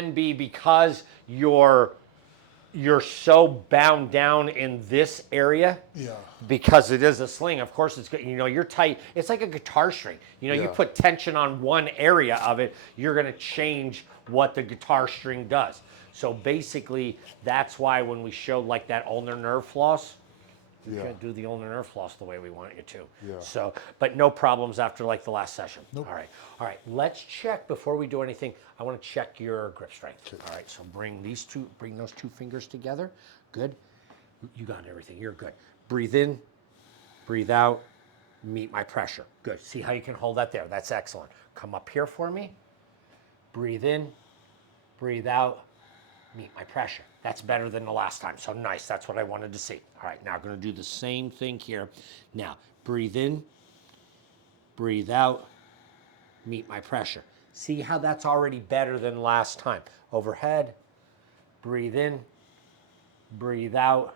can be because you're so bound down in this area. Yeah. Because it is a sling, of course it's good. You're tight. It's like a guitar string. You Yeah. put tension on one area of it, you're going to change what the guitar string does. So basically, that's why when we showed like that ulnar nerve floss, you Yeah. can't do the ulnar nerve floss the way we want you to. Yeah. So, but no problems after like the last session. Nope. All right. Let's check before we do anything. I want to check your grip strength. All right. So bring those two fingers together. Good. You got everything. You're good. Breathe in, breathe out, meet my pressure. Good. See how you can hold that there. That's excellent. Come up here for me. Breathe in, breathe out, meet my pressure. That's better than the last time. So nice. That's what I wanted to see. All right. Now I'm going to do the same thing here. Now, breathe in, breathe out, meet my pressure. See how that's already better than last time. Overhead, breathe in, breathe out,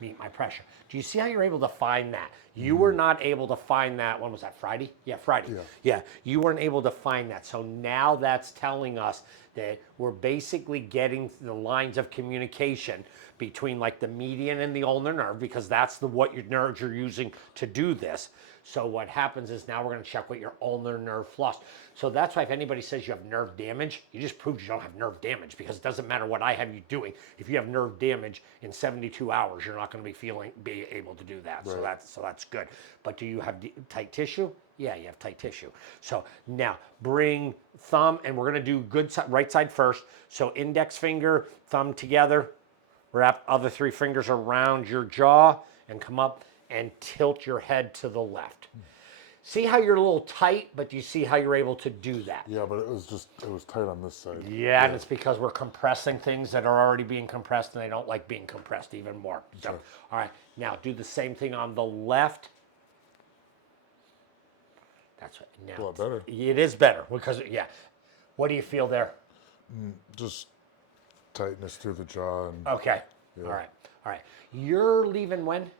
meet my pressure. Do you see how you're able to find that? You were not able to find that. When was that? Friday? Yeah, Friday. Yeah, you weren't able to find that. So now that's telling us that we're basically getting the lines of communication between like the median and the ulnar nerve, because that's what your nerves you're using to do this. So what happens is now we're going to check what your ulnar nerve floss. So that's why if anybody says you have nerve damage, you just proved you don't have nerve damage, because it doesn't matter what I have you doing. If you have nerve damage in 72 hours, you're not going to be able to do that. Right. So that's good. But do you have tight tissue? Yeah, you have tight tissue. So now bring thumb, and we're going to do right side first. So index finger, thumb together, wrap other three fingers around your jaw, and come up and tilt your head to the left. See how you're a little tight, but do you see how you're able to do that? Yeah, but it was tight on this side. Yeah, and it's because we're compressing things that are already being compressed, and they don't like being compressed even more. So, Okay. all right, now do the same thing on the left. That's right. Now, A lot better. It is better because, yeah. What do you feel there? Just tightness through the jaw and Okay. Yeah. All right. All right. You're leaving when?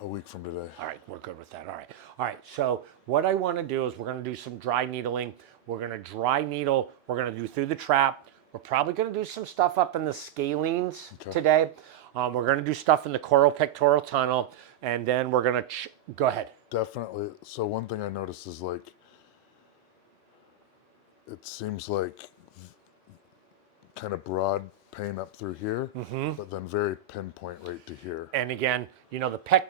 a week from today. All right, we're good with that. All right. All right. So what I want to do is we're going to do some dry needling. We're going to dry needle. We're going to do through the trap. We're probably going to do some stuff up in the scalenes today. We're going to do stuff in the coral pectoral tunnel, and then we're going to go ahead. Definitely. So one thing I noticed is like, it seems like kind of broad pain up through here, but then very pinpoint right to here. And again, you know, the pec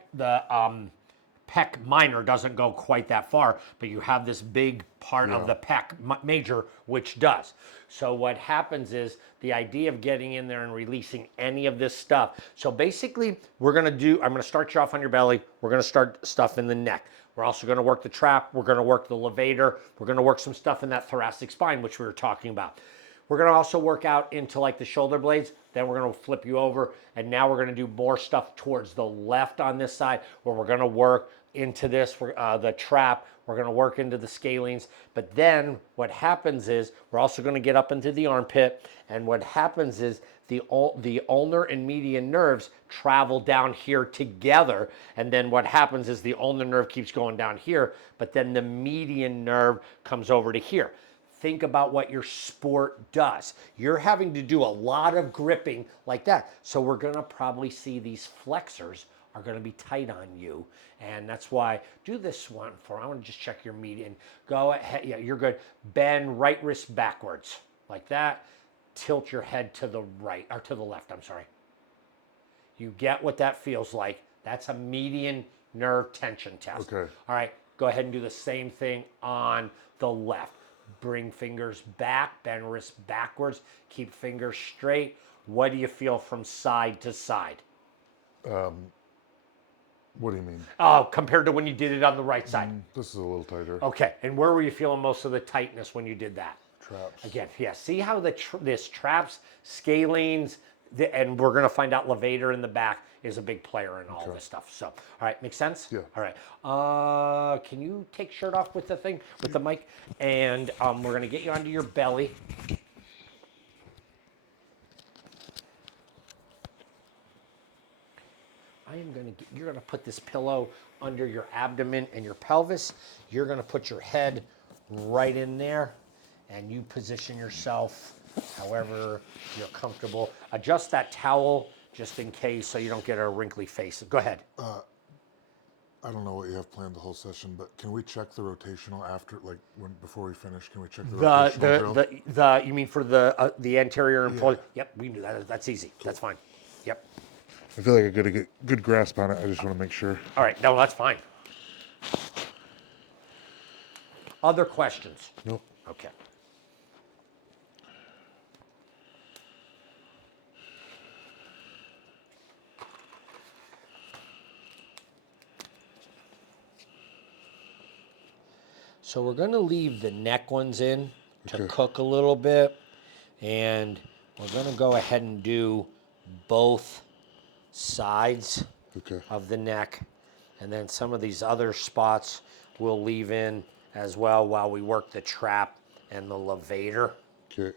minor doesn't go quite that far, but you have this big part of the pec major, which does. So what happens is the idea of getting in there and releasing any of this stuff. So basically, I'm going to start you off on your belly. We're going to start stuff in the neck. We're also going to work the trap. We're going to work the levator. We're going to work some stuff in that thoracic spine, which we were talking about. We're going to also work out into like the shoulder blades. Then we're going to flip you over. And now we're going to do more stuff towards the left on this side, where we're going to work into this, the trap. We're going to work into the scalenes. But then what happens is we're also going to get up into the armpit. And what happens is the ulnar and median nerves travel down here together. And then what happens is the ulnar nerve keeps going down here, but then the median nerve comes over to here. Think about what your sport does. You're having to do a lot of gripping like that. So we're going to probably see these flexors are going to be tight on you. And that's why, do this one I want to just check your median. Go ahead. Yeah, you're good. Bend right wrist backwards like that. Tilt your head to the right, or to the left, I'm sorry. You get what that feels like. That's a median nerve tension test. Okay. All right, go ahead and do the same thing on the left. Bring fingers back, bend wrists backwards, keep fingers straight. What do you feel from side to side? What do you mean? Oh, compared to when you did it on the right side. This is a little tighter. Okay, and where were you feeling most of the tightness when you did that? Traps. Again, yeah, see how this traps, scalenes, and we're going to find out levator in the back is a big player in all this stuff. So, all right, makes sense? Yeah. All right. Can you take shirt off with the thing, with the mic? And we're going to get you onto your belly. You're going to put this pillow under your abdomen and your pelvis. You're going to put your head right in there, and you position yourself however you're comfortable. Adjust that towel just in case so you don't get a wrinkly face. Go ahead. I don't know what you have planned the whole session, but can we check the rotational after, like, before we finish? Can we check the rotational drill? You mean for the anterior and pull? Yep, we can do that. That's easy. That's fine. Yep. I feel like I got a good grasp on it. I just want to make sure. All right. No, that's fine. Other questions? Nope. Okay. So we're going to leave the neck ones in to Okay. cook a little bit. And we're going to go ahead and do both sides Okay. of the neck. And then some of these other spots we'll leave in as well while we work the trap and the levator. Okay.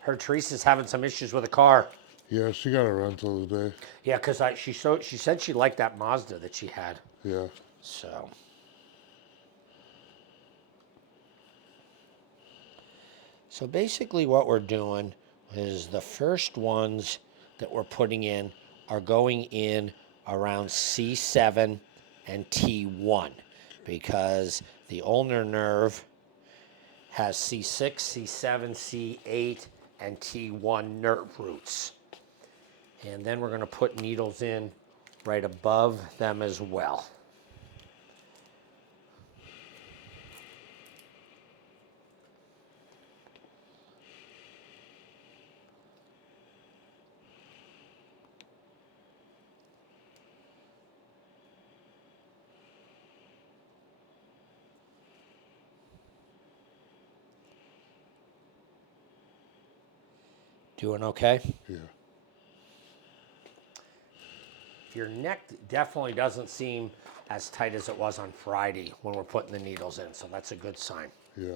Her Teresa's having some issues with the car. Yeah, she got a rental today. Yeah, because she said she liked that Mazda that she had. Yeah. So. So basically what we're doing is the first ones that we're putting in are going in around C7 and T1 because the ulnar nerve has C6, C7, C8, and T1 nerve roots. And then we're going to put needles in right above them as well. Doing okay? Yeah. Your neck definitely doesn't seem as tight as it was on Friday when we're putting the needles in, so that's a good sign. Yeah.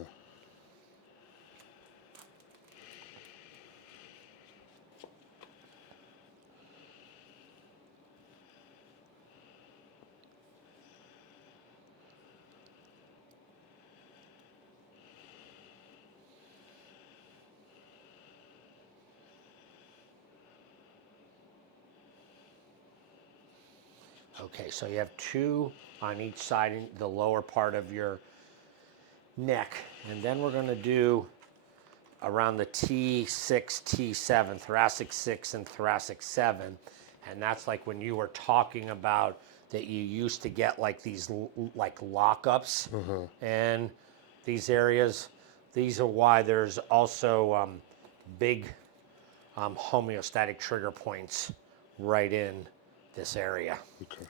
Okay, so you have two on each side in the lower part of your neck, and then we're going to do around the T6, T7, thoracic 6 and thoracic 7, and that's like when you were talking about that you used to get like these like lockups and these areas. These are why there's also big homeostatic trigger points right in this area. Okay.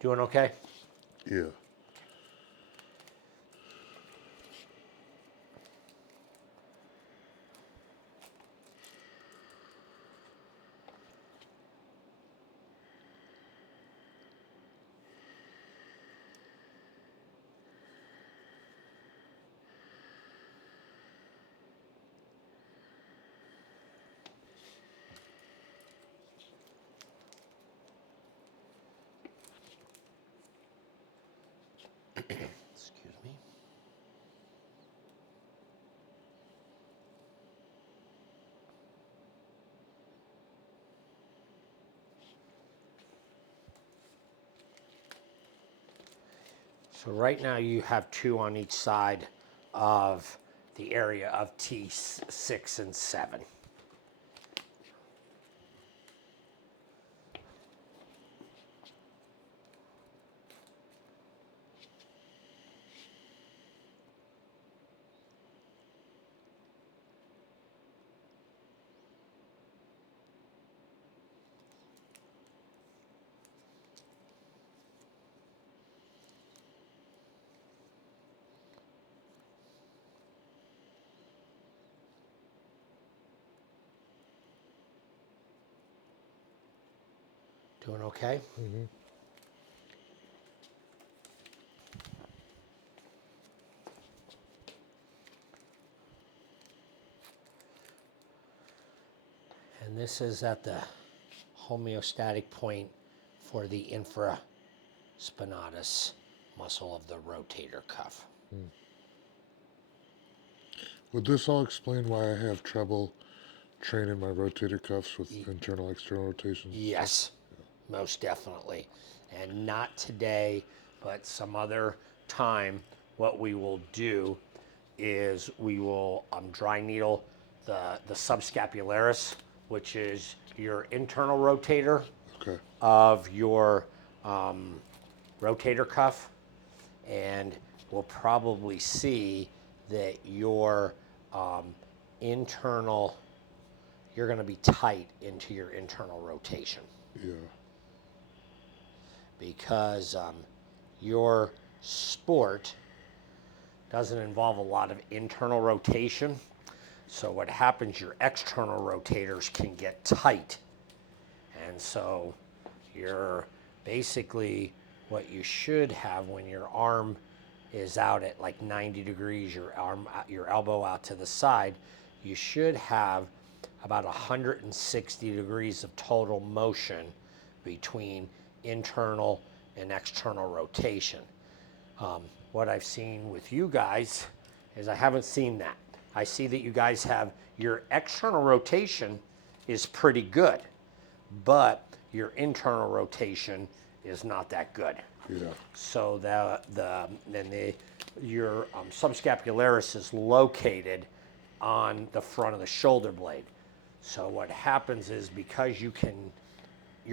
Doing okay? Yeah. So right now you have 2 on each side of the area of T6 and 7. Doing okay? And this is at the homeostatic point for the infraspinatus muscle of the rotator cuff. Would this all explain why I have trouble training my rotator cuffs with internal external rotations? Yes, most definitely. And not today, but some other time, what we will do is we will dry needle the subscapularis, which is your internal rotator Okay. of your rotator cuff, and we'll probably see that your internal, you're going to be tight into your internal rotation Yeah. because your sport doesn't involve a lot of internal rotation. So what happens, your external rotators can get tight. And so you're basically, what you should have when your arm is out at like 90 degrees, your elbow out to the side, you should have about 160 degrees of total motion between internal and external rotation. What I've seen with you guys is I haven't seen that. I see that you guys have, your external rotation is pretty good, but your internal rotation is not that good. Yeah. So your subscapularis is located on the front of the shoulder blade. So what happens is, because your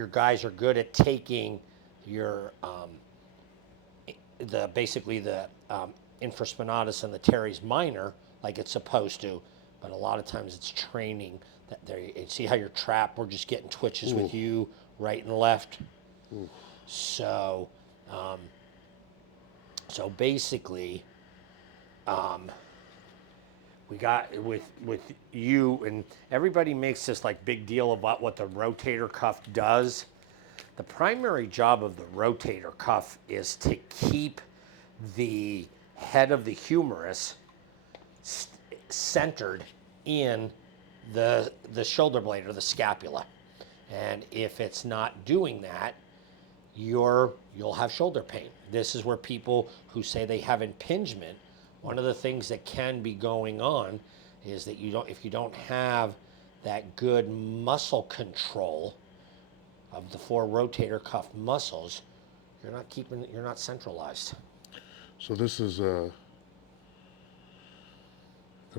guys are good at taking your basically the infraspinatus and the teres minor like it's supposed to, but a lot of times it's training that they see how you're trapped. We're just getting twitches with you right and left. So so basically we got with you, and everybody makes this like big deal about what the rotator cuff does. The primary job of the rotator cuff is to keep the head of the humerus centered in the shoulder blade or the scapula. And if it's not doing that, you'll have shoulder pain. This is where people who say they have impingement, one of the things that can be going on is that if you don't have that good muscle control of the 4 rotator cuff muscles, you're not centralized. So this is, in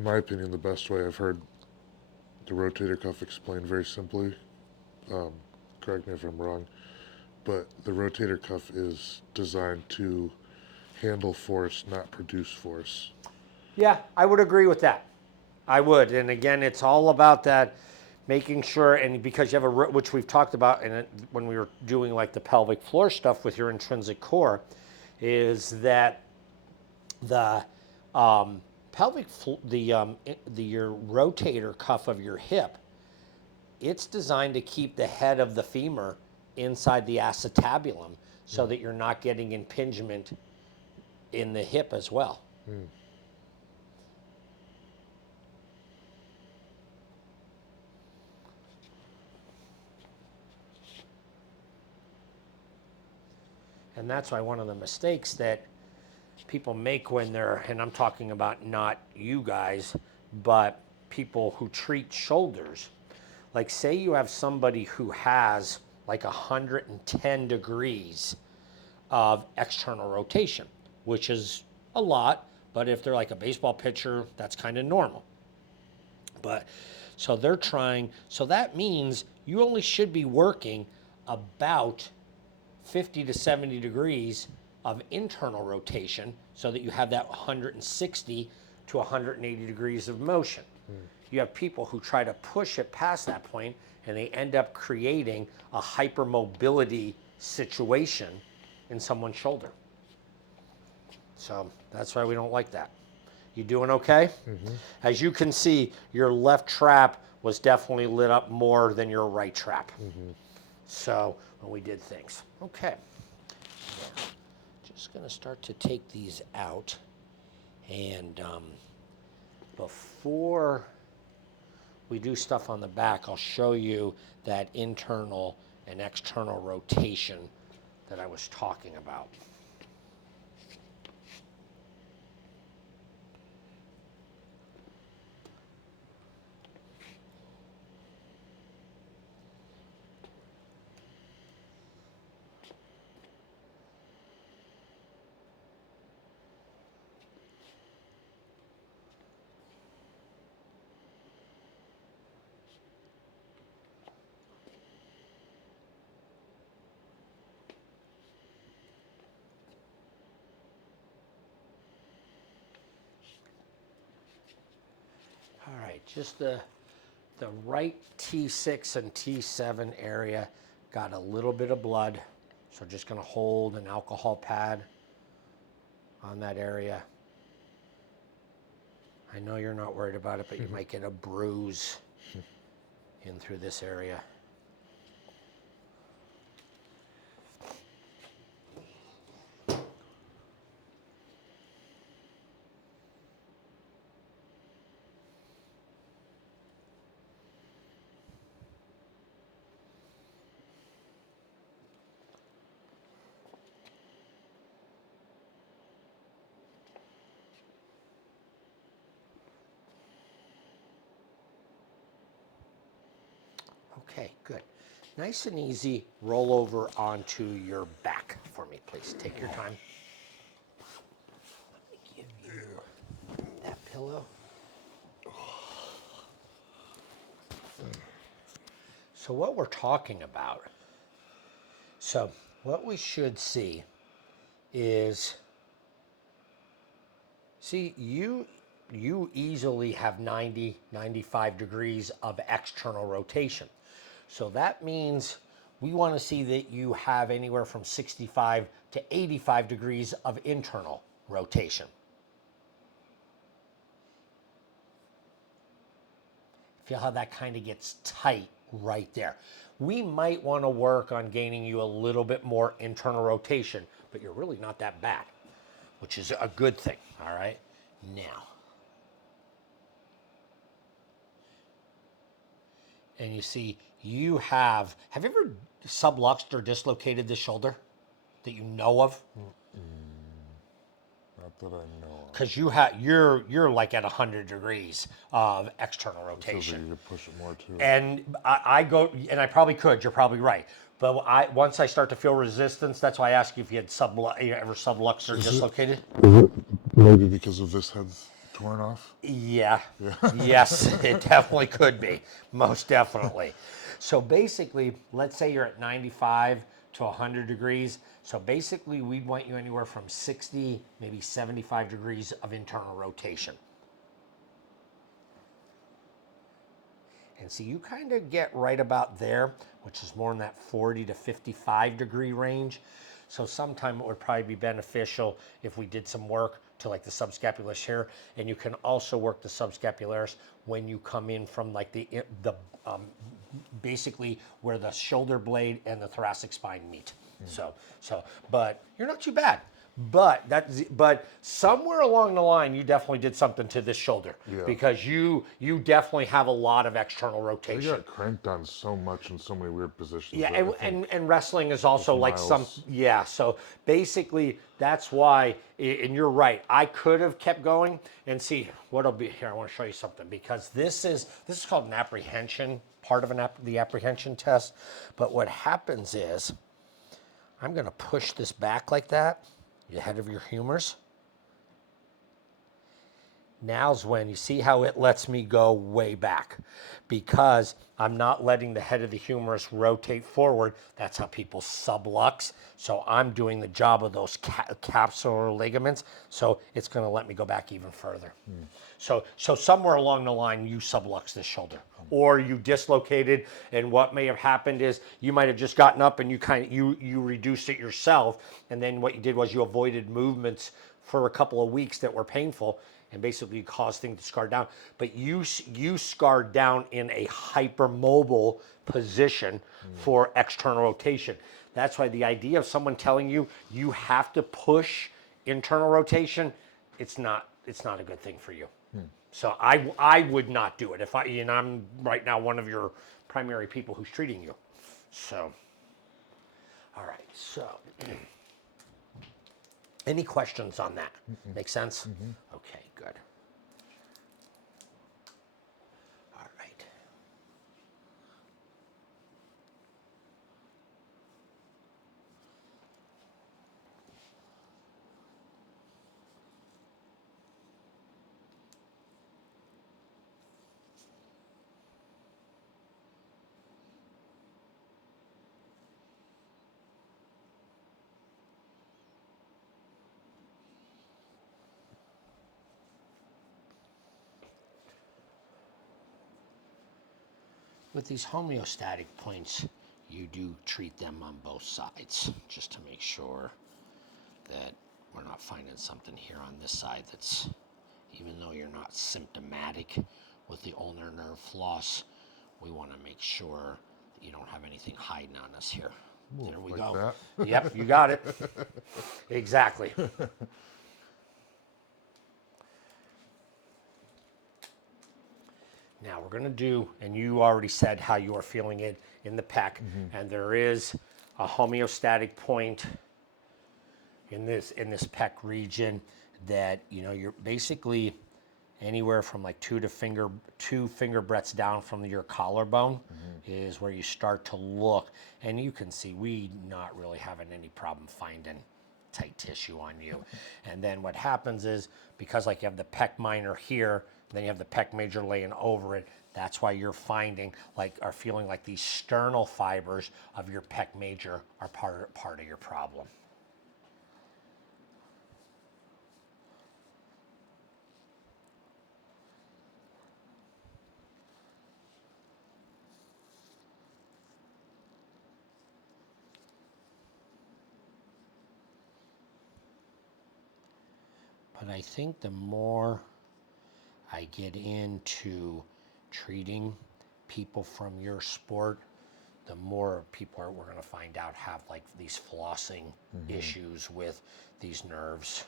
my opinion, the best way I've heard the rotator cuff explained very simply. Correct me if I'm wrong, but the rotator cuff is designed to handle force, not produce force. Yeah, I would agree with that. I would. And again, it's all about that, making sure, and because you have which we've talked about when we were doing like the pelvic floor stuff with your intrinsic core, is that the your rotator cuff of your hip, it's designed to keep the head of the femur inside the acetabulum so that you're not getting impingement in the hip as well. And that's why one of the mistakes that people make when they're, and I'm talking about not you guys, but people who treat shoulders, like say you have somebody who has like 110 degrees of external rotation. which is a lot, but if they're like a baseball pitcher, that's kind of normal. But so they're trying, so that means you only should be working about 50 to 70 degrees of internal rotation so that you have that 160 to 180 degrees of motion. You have people who try to push it past that point and they end up creating a hypermobility situation in someone's shoulder. So that's why we don't like that. You doing okay? As you can see, your left trap was definitely lit up more than your right trap. So when we did things. Okay. Now, just going to start to take these out. And before we do stuff on the back, I'll show you that internal and external rotation that I was talking about. All right, just the right T6 and T7 area got a little bit of blood. So just gonna hold an alcohol pad on that area. I know you're not worried about it, but you might get a bruise in through this area. Okay, good. Nice and easy, roll over onto your back for me, please. Take your time. Let me give you that pillow. So what we're talking about, so what we should see is, see, you easily have 90, 95 degrees of external rotation. So that means we want to see that you have anywhere from 65 to 85 degrees of internal rotation. Feel how that kind of gets tight right there. We might want to work on gaining you a little bit more internal rotation, but you're really not that bad, which is a good thing, all right? Now, and you see, you have you ever subluxed or dislocated the shoulder that you know of? Not that I know of. Because you're like at 100 degrees of external Feels like rotation. you could push it more too. And I go, and I probably could, you're probably right. But once I start to feel resistance, that's why I ask you if you had you ever subluxed or dislocated. Is it maybe because of this head's torn off? Yeah. Yes, it definitely could be. Most definitely. So basically, let's say you're at 95 to 100 degrees. So basically, we'd want you anywhere from 60, maybe 75 degrees of internal rotation. And so you kind of get right about there, which is more in that 40 to 55 degree range. So sometime it would probably be beneficial if we did some work to like the subscapularis here, and you can also work the subscapularis when you come in from like the basically where the shoulder blade and the thoracic spine meet. But you're not too bad. But somewhere along the line, you definitely did something to this shoulder because you definitely have a lot of external I rotation. got cranked on so much in so many weird positions. Yeah, that I think and wrestling is also like miles. so basically that's why, and you're right, I could have kept going and see what'll be here. I want to show you something because this is called an apprehension, part of the apprehension test. But what happens is I'm going to push this back like that, the head of your humerus. Now's when you see how it lets me go way back because I'm not letting the head of the humerus rotate forward. That's how people sublux. So I'm doing the job of those capsular ligaments. So it's going to let me go back even further. So somewhere along the line, you sublux this shoulder, or you dislocated, and what may have happened is you might have just gotten up and you reduced it yourself, and then what you did was you avoided movements for a couple of weeks that were painful, and basically caused things to scar down. But you scarred down in a hypermobile position for external rotation. That's why the idea of someone telling you you have to push internal rotation, it's not a good thing for you. So I would not do it if I'm right now one of your primary people who's treating you. So, all right. So, any questions on that? Make sense? Okay, good. All right. With these homeostatic points, you do treat them on both sides, just to make sure that we're not finding something here on this side that's, even though you're not symptomatic with the ulnar nerve floss, we want to make sure that you don't have anything hiding on us here. Ooh, There we like go. that? Yep, you got it. Exactly. Now we're going to do, and you already said how you are feeling it in the pec, and there is a homeostatic point in this pec region that you're basically anywhere from like two finger breadths down from your collarbone is where you start to look, and you can see we not really having any problem finding tight tissue on you. And then what happens is, because like you have the pec minor here, then you have the pec major laying over it, that's why you're finding are feeling like these sternal fibers of your pec major are part of your problem. But I think the more I get into treating people from your sport, the more people we're going to find out have like these flossing issues with these nerves.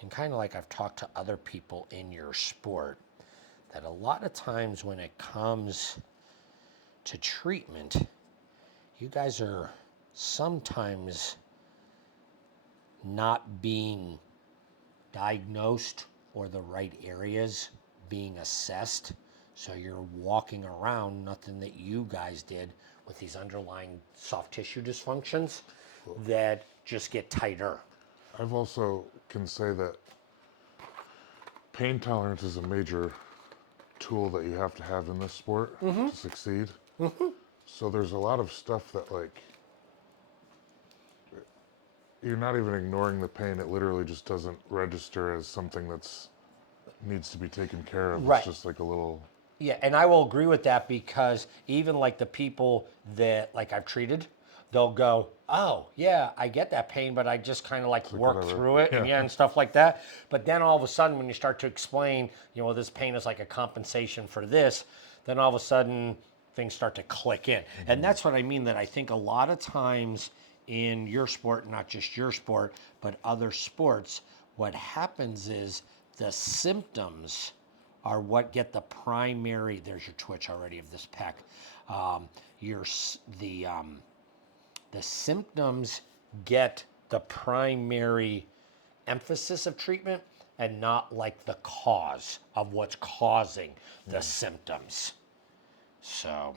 And kind of like I've talked to other people in your sport, that a lot of times when it comes to treatment, you guys are sometimes not being diagnosed or the right areas being assessed. So you're walking around, nothing that you guys did, with these underlying soft tissue dysfunctions that just get tighter. I've also can say that pain tolerance is a major tool that you have to have in this sport to succeed. So there's a lot of stuff that you're not even ignoring the pain. It literally just doesn't register as something that's needs to be taken care of. Right. It's just like a little. Yeah, and I will agree with that, because even like the people that I've treated, they'll go, "Oh, yeah, I get that pain, but I just kind of work whatever." through it," Yeah. and stuff like that. But then all of a sudden, when you start to explain, this pain is like a compensation for this, then all of a sudden things start to click in. And that's what I mean, that I think a lot of times in your sport, not just your sport, but other sports, what happens is the symptoms are what get the primary. There's your twitch already of this pec. The symptoms get the primary emphasis of treatment, and not like the cause of what's causing the symptoms. So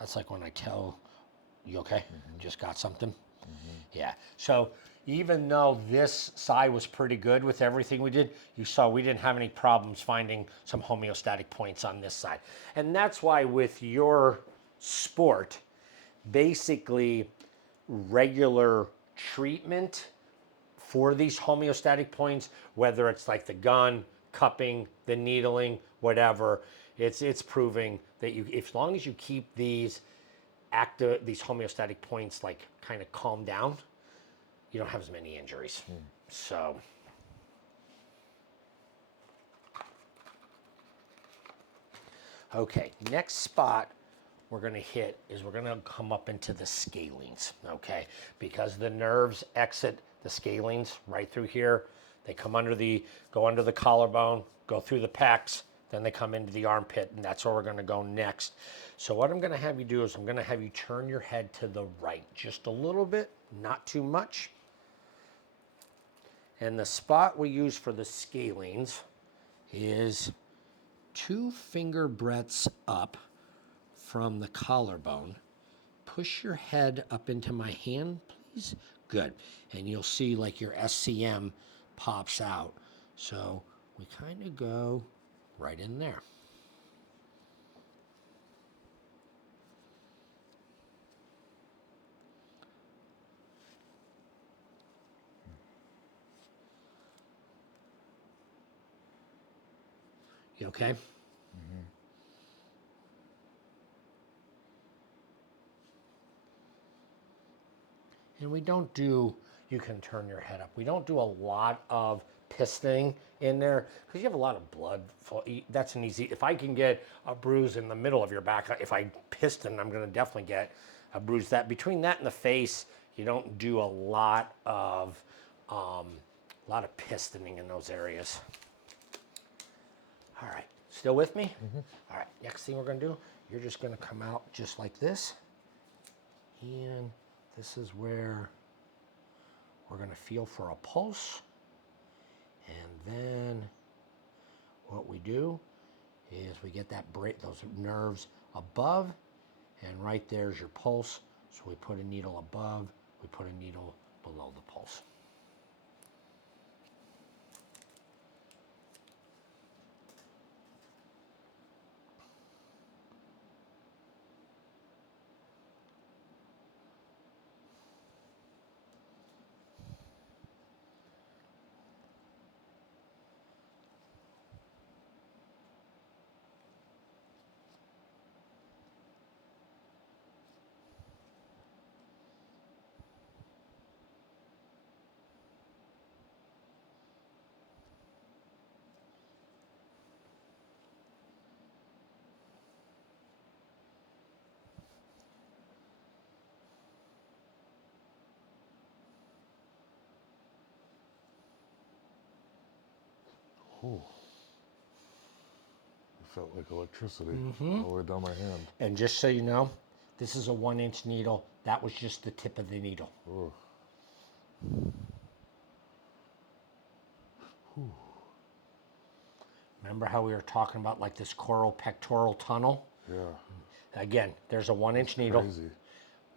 That's like when I tell you, okay, just got something. Yeah. So even though this side was pretty good with everything we did, you saw we didn't have any problems finding some homeostatic points on this side. And that's why with your sport, basically regular treatment for these homeostatic points, whether it's like the gun, cupping, the needling, whatever, it's proving that you, as long as you keep these active, these homeostatic points like kind of calm down, you don't have as many injuries. So, okay, next spot we're going to hit is we're going to come up into the scalenes, okay? Because the nerves exit the scalenes right through here. They come under the, go under the collarbone, go through the pecs, then they come into the armpit, and that's where we're going to go next. So what I'm going to have you do is I'm going to have you turn your head to the right just a little bit, not too much. And the spot we use for the scalenes is 2 finger breadths up from the collarbone. Push your head up into my hand, please. Good. And you'll see like your SCM pops out. So we kind of go right in there. You okay? And we don't do, you can turn your head up. We don't do a lot of pistoning in there because you have a lot of blood. That's an easy, if I can get a bruise in the middle of your back, if I piston, I'm going to definitely get a bruise. That between that and the face, you don't do a lot of pistoning in those areas. All right, still with me? All right, next thing we're going to do, you're just going to come out just like this. And this is where we're going to feel for a pulse. And then what we do is we get that break, those nerves above, and right there's your pulse. So we put a needle above, we put a needle below the pulse. Ooh. It felt like electricity all the way down my hand. And just so you know, this is a 1-inch needle. That was just the tip of the needle. Ooh. Remember how we were talking about like this coral pectoral tunnel? Yeah. Again, there's a 1-inch needle. Crazy.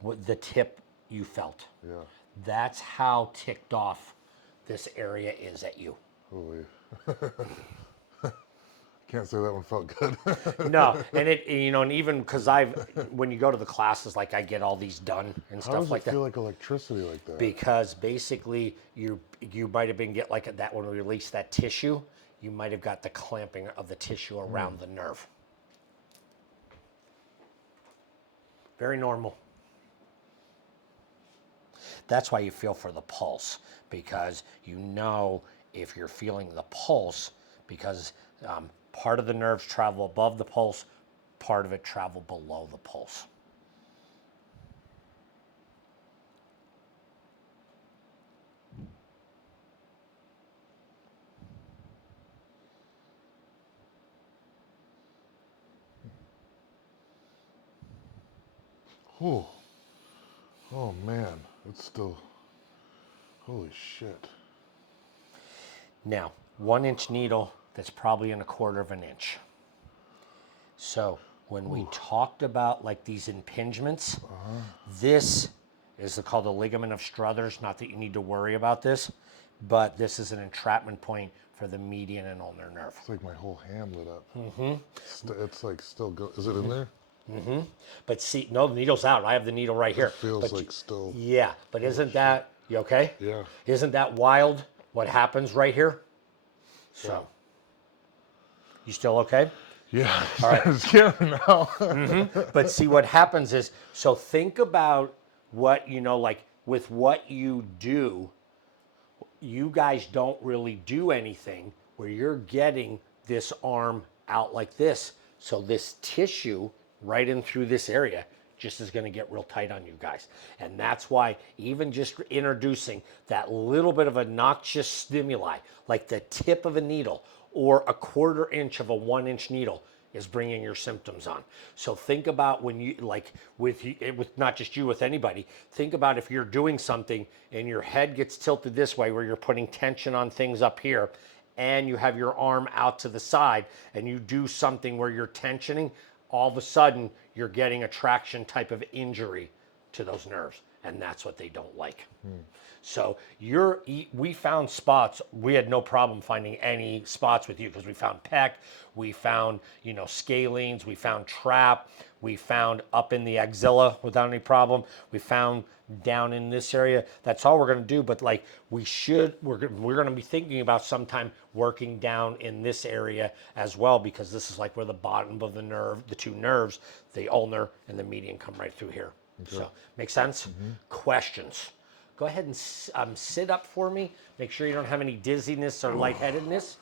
With the tip you felt. Yeah. That's how ticked off this area is at you. Holy. Can't say that one felt good. No, and it, you know, and even because when you go to the classes, like I get all these done and How stuff does like it that. feel like electricity like that? Because basically you might have been get like that when we release that tissue, you might have got the clamping of the tissue around the nerve. Very normal. That's why you feel for the pulse, because you know if you're feeling the pulse, because part of the nerves travel above the pulse, part of it travel below the pulse. Ooh. Oh man, it's still. Holy shit. Now, 1-inch needle that's probably in 1/4 of an inch. So when we talked about like these impingements, this is called the ligament of Struthers. Not that you need to worry about this, but this is an entrapment point for the median and ulnar nerve. It's like my whole hand lit up. It's like still go. Is it in there? But see, no, the needle's out. I have the needle right here. It feels But like still. yeah, but isn't that, you okay? Yeah. Isn't that wild what happens right here? So, you still okay? Yeah. All right. Yeah. Now. But see, what happens is, so think about what, like with what you do, you guys don't really do anything where you're getting this arm out like this. So this tissue right in through this area just is going to get real tight on you guys. And that's why even just introducing that little bit of a noxious stimuli, like the tip of a needle or a 1/4 inch of a 1-inch needle, is bringing your symptoms on. So think about when you, like with not just you, with anybody, think about if you're doing something and your head gets tilted this way where you're putting tension on things up here, and you have your arm out to the side and you do something where you're tensioning, all of a sudden you're getting a traction type of injury to those nerves, and that's what they don't like. So we found spots. We had no problem finding any spots with you because we found pec, we found scalenes, we found trap, we found up in the axilla without any problem. We found down in this area. That's all we're going to do. But like we're going to be thinking about sometime working down in this area as well, because this is like where the bottom of the nerve, the two nerves, the ulnar and the median, come right through here. Okay. So make sense? Questions? Go ahead and sit up for me. Make sure you don't have any dizziness or lightheadedness.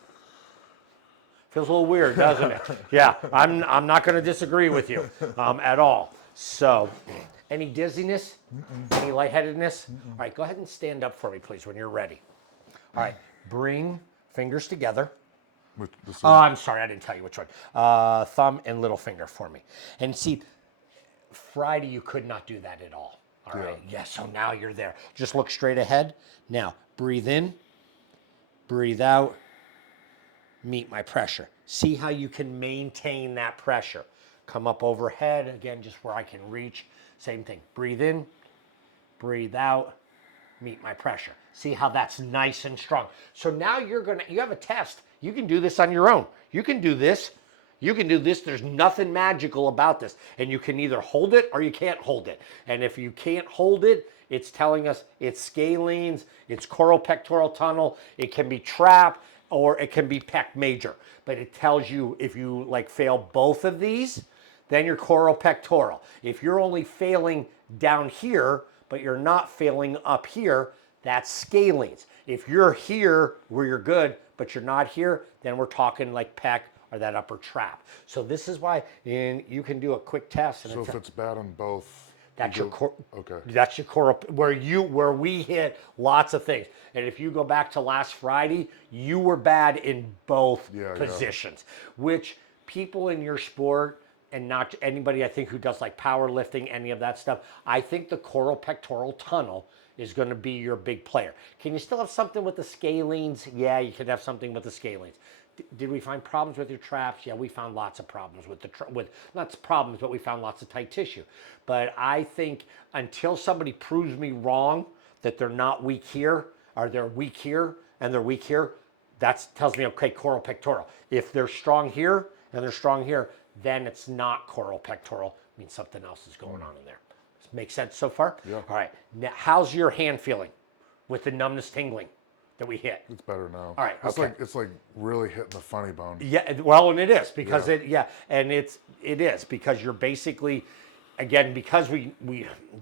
Feels a little weird, doesn't it? Yeah, I'm not going to disagree with you at all. So, any dizziness? Any lightheadedness? All right, go ahead and stand up for me, please, when you're ready. All right, bring fingers together. Oh, I'm sorry, I didn't tell you which one. Thumb and little finger for me. And see, Friday you could not do that at all. All right. Yeah, so now you're there. Just look straight ahead. Now, breathe in, breathe out, meet my pressure. See how you can maintain that pressure. Come up overhead, again, just where I can reach. Same thing. Breathe in, breathe out, meet my pressure. See how that's nice and strong. So now you have a test. You can do this on your own. You can do this. You can do this. There's nothing magical about this. And you can either hold it or you can't hold it. And if you can't hold it, it's telling us it's scalenes, it's coral pectoral tunnel, it can be trap, or it can be pec major. But it tells you if you fail both of these, then you're coral pectoral. If you're only failing down here, but you're not failing up here, that's scalenes. If you're here where you're good, but you're not here, then we're talking like pec or that upper trap. So this is why you can do a quick test. And so if it's bad on both, that's okay. That's your coral, where we hit lots of things. And if you go back to last Friday, you were bad in both positions, which people in your sport, and not anybody I think who does like powerlifting, any of that stuff, I think the coral pectoral tunnel is going to be your big player. Can you still have something with the scalenes? Yeah, you can have something with the scalenes. Did we find problems with your traps? Yeah, we found lots of problems with not problems, but we found lots of tight tissue. But I think until somebody proves me wrong that they're not weak here, or they're weak here and they're weak here, that tells me, okay, coral pectoral. If they're strong here and they're strong here, then it's not coral pectoral. It means something else is going on in there. Does it make sense so far? Yeah. All right. Now, how's your hand feeling with the numbness tingling that we hit? It's better now. All right. Okay. It's like really hitting the funny bone. Yeah. Well, and it is because it is because you're basically, again, because we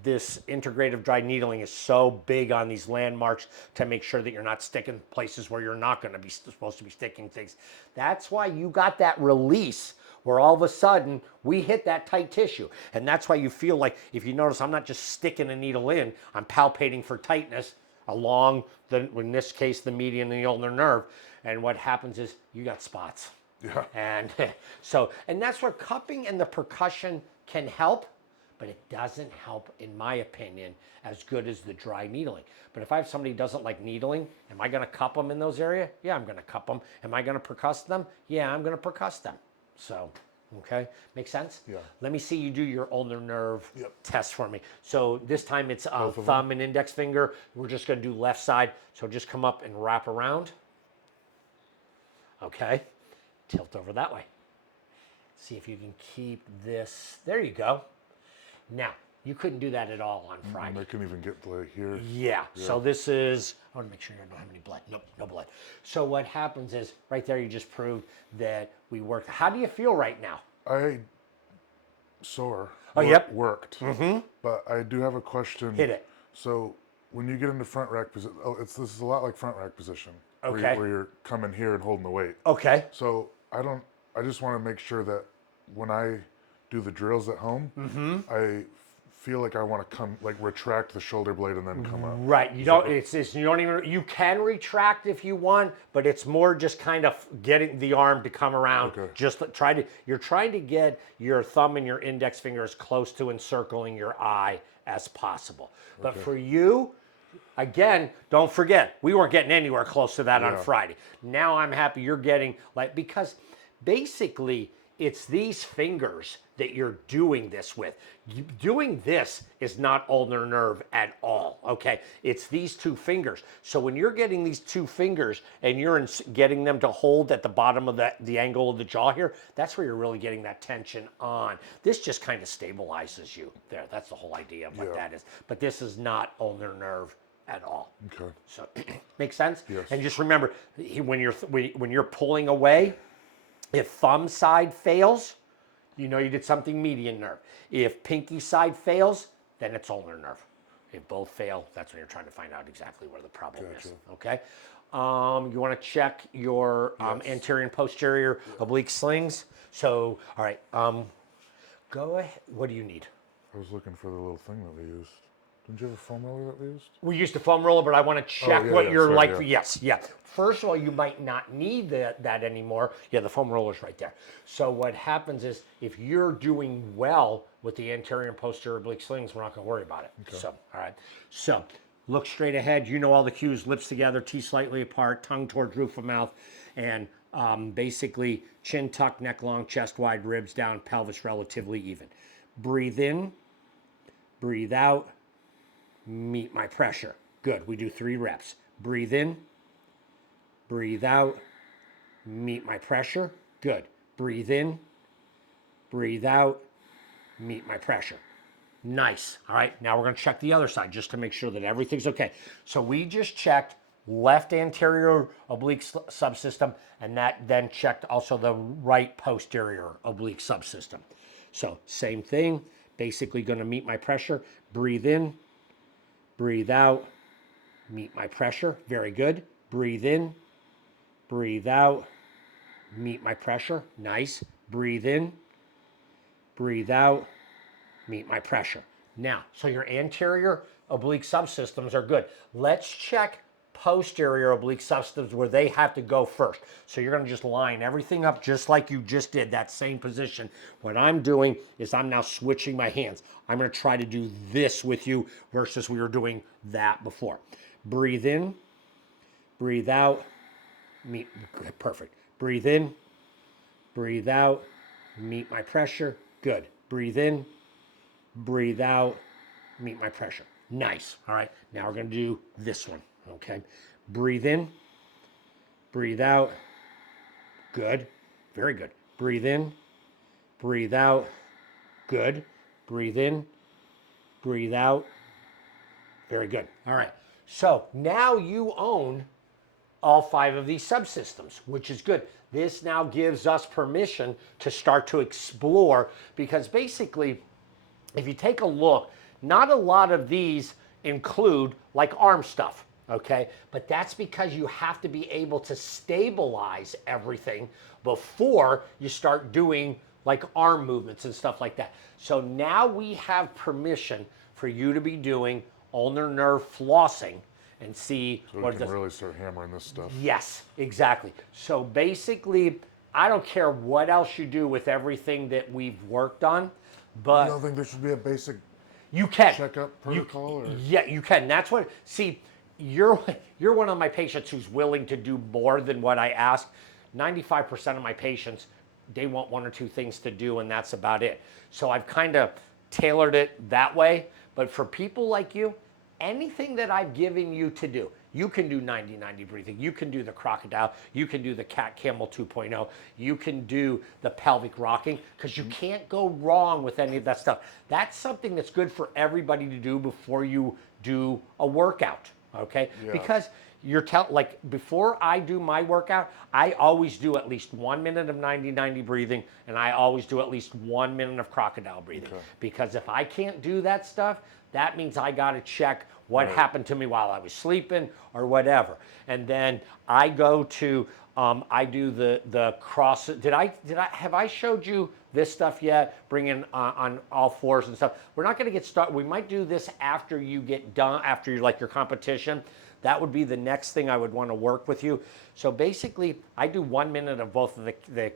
this integrative dry needling is so big on these landmarks to make sure that you're not sticking places where you're not going to be supposed to be sticking things. That's why you got that release where all of a sudden we hit that tight tissue. And that's why you feel like, if you notice, I'm not just sticking a needle in, I'm palpating for tightness along in this case, the median and the ulnar nerve. And what happens is you got spots. Yeah. And and that's where cupping and the percussion can help, but it doesn't help, in my opinion, as good as the dry needling. But if I have somebody who doesn't like needling, am I going to cup them in those areas? Yeah, I'm going to cup them. Am I going to percuss them? Yeah, I'm going to percuss them. So Okay, make sense? Yeah. Let me see you do your ulnar nerve Yep. test for me. So this time it's Both of thumb and index finger. We're just going to do left side. So just come up and wrap around. Okay, tilt over that way. See if you can keep this. There you go. Now, you couldn't do that at all on Friday. And I can even get like here. Yeah. So this is, I want to make sure you don't have any blood. Nope, no blood. So what happens is, right there, you just proved that we worked. How do you feel right now? I sore. Oh, yep. Worked. But I do have a question. Hit it. So when you get into front rack position, this is a lot like front rack position. Okay. Where you're coming here and holding the weight. Okay. So I just want to make sure that when I do the drills at home, I feel like I want to retract the shoulder blade and then come up. Right. You don't. You don't even. You can retract if you want, but it's more just kind of getting the arm to come around. Okay. Just try to. You're trying to get your thumb and your index finger as close to encircling your eye as possible. But for you, again, don't forget, we weren't getting anywhere close to that on Friday. Now I'm happy you're getting because basically it's these fingers that you're doing this with. Doing this is not ulnar nerve at all, okay? It's these two fingers. So when you're getting these two fingers and you're getting them to hold at the bottom of the angle of the jaw here, that's where you're really getting that tension on. This just kind of stabilizes you there. That's the whole idea of what that is. But this is not ulnar nerve at all. Okay. So, makes sense? Yes. And just remember, when you're pulling away, if thumb side fails, you know you did something median nerve. If pinky side fails, then it's ulnar nerve. If both fail, that's when you're trying to find out exactly where the problem is. Okay. You want to check your anterior and posterior oblique slings. So, all right. Go ahead. What do you need? I was looking for the little thing that we used. Didn't you have a foam roller that we used? We used a foam roller, but I want to check yeah, what yeah, you're sorry, like. yeah. Yes, yeah. First of all, you might not need that anymore. Yeah, the foam roller's right there. So what happens is if you're doing well with the anterior and posterior oblique slings, we're not going to worry about it. Okay. So, all right. So look straight ahead. You know all the cues. Lips together, teeth slightly apart, tongue towards roof of mouth, and basically chin tucked, neck long, chest wide, ribs down, pelvis relatively even. Breathe in, breathe out. Meet my pressure. Good. We do 3 reps. Breathe in, breathe out, meet my pressure. Good. Breathe in, breathe out, meet my pressure. Nice. All right. Now we're going to check the other side just to make sure that everything's okay. So we just checked left anterior oblique subsystem, and that then checked also the right posterior oblique subsystem. So same thing. Basically going to meet my pressure. Breathe in, breathe out, meet my pressure. Very good. Breathe in, breathe out, meet my pressure. Nice. Breathe in, breathe out, meet my pressure. Now, so your anterior oblique subsystems are good. Let's check posterior oblique subsystems where they have to go first. So you're going to just line everything up just like you just did, that same position. What I'm doing is I'm now switching my hands. I'm going to try to do this with you versus we were doing that before. Breathe in, breathe out, meet, perfect. Breathe in, breathe out, meet my pressure. Good. Breathe in, breathe out, meet my pressure. Nice. All right. Now we're going to do this one. Okay. Breathe in, breathe out. Good. Very good. Breathe in, breathe out. Good. Breathe in, breathe out. Very good. All right. So now you own all 5 of these subsystems, which is good. This now gives us permission to start to explore, because basically, if you take a look, not a lot of these include like arm stuff, okay? But that's because you have to be able to stabilize everything before you start doing like arm movements and stuff like that. So now we have permission for you to be doing ulnar nerve flossing and see So what we does. can really start hammering this stuff. Yes, exactly. So basically, I don't care what else you do with everything that we've worked on, but I don't think there should be a basic you can. checkup protocol. Yeah, you can. That's what. See, you're one of my patients who's willing to do more than what I ask. 95% of my patients they want one or two things to do, and that's about it. So I've kind of tailored it that way. But for people like you, anything that I've given you to do, you can do 90-90 breathing. You can do the crocodile. You can do the cat camel 2.0. You can do the pelvic rocking, because you can't go wrong with any of that stuff. That's something that's good for everybody to do before you do a workout, okay? Yeah. Because you're like before I do my workout, I always do at least 1 minute of 90-90 breathing, and I always do at least 1 minute of crocodile breathing. Okay. Because if I can't do that stuff, that means I got to check what happened to me while I was sleeping or whatever. And then I go to I do the cross. Have I showed you this stuff yet? Bringing on all fours and stuff. We're not going to get started. We might do this after you get done, after you like your competition. That would be the next thing I would want to work with you. So basically, I do 1 minute of both of the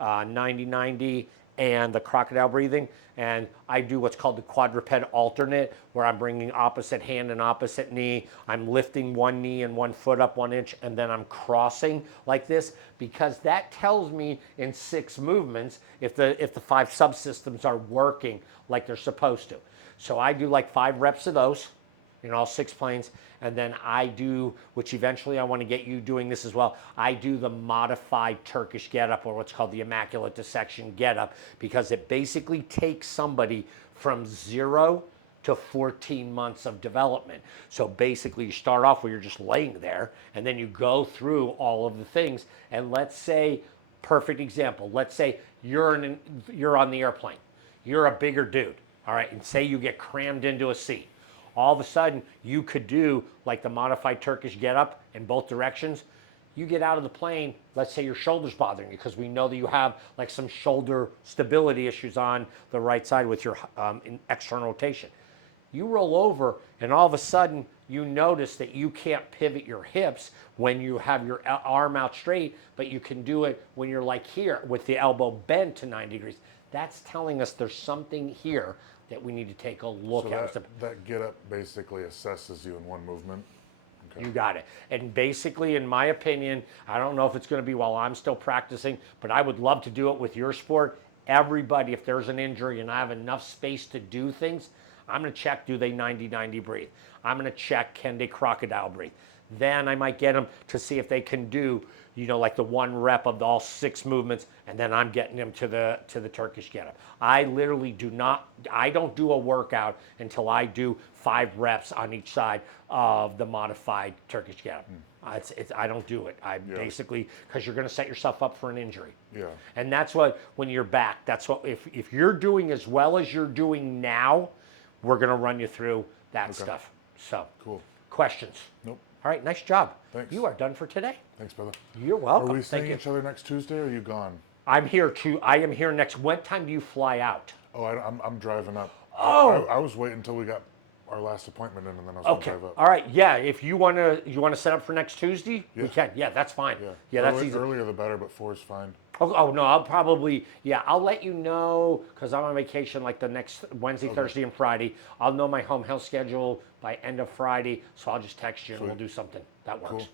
90-90 and the crocodile breathing, and I do what's called the quadruped alternate, where I'm bringing opposite hand and opposite knee. I'm lifting one knee and 1 foot up 1 inch, and then I'm crossing like this, because that tells me in 6 movements if the 5 subsystems are working like they're supposed to. So I do like 5 reps of those in all 6 planes, and then I do, which eventually I want to get you doing this as well, I do the modified Turkish get-up, or what's called the immaculate dissection get-up, because it basically takes somebody from 0 to 14 months of development. So basically you start off where you're just laying there, and then you go through all of the things, and let's say, perfect example, let's say you're on the airplane, you're a bigger dude, all right, and say you get crammed into a seat. All of a sudden, you could do like the modified Turkish get-up in both directions. You get out of the plane, let's say your shoulder's bothering you, because we know that you have like some shoulder stability issues on the right side with your external rotation. You roll over, and all of a sudden, you notice that you can't pivot your hips when you have your arm out straight, but you can do it when you're like here with the elbow bent to 90 degrees. That's telling us there's something here that we need to take a look So at. that get up basically assesses you in one movement. Okay. You got it. And basically, in my opinion, I don't know if it's going to be while I'm still practicing, but I would love to do it with your sport. Everybody, if there's an injury and I have enough space to do things, I'm going to check, do they 90-90 breathe? I'm going to check, can they crocodile breathe? Then I might get them to see if they can do, like the 1 rep of all 6 movements, and then I'm getting them to the Turkish get-up. I literally don't do a workout until I do 5 reps on each side of the modified Turkish get-up. I don't do it. Basically, because you're going to set yourself up for an injury. Yeah. And that's what, when you're back, that's what, if you're doing as well as you're doing now, we're going to run you through that stuff. So, Cool. Questions? Nope. All right, nice job. Thanks. You are done for today. Thanks, brother. You're welcome. Are we Thank seeing you. each other next Tuesday, or are you gone? I am here next. What time do you fly out? Oh, I'm driving up. Oh. I was waiting until we got our last appointment in, and then I was going to Okay. drive up. All right. Yeah. If you want to set up for next Tuesday, we Yeah. can. Yeah, that's fine. Yeah, that's easy. Earlier the better, but 4 is fine. Oh, no, I'll let you know, because I'm on vacation like the next Wednesday, Thursday, and Friday. I'll know my home health schedule by end of Friday, so I'll just text you and we'll do something. That works. Cool.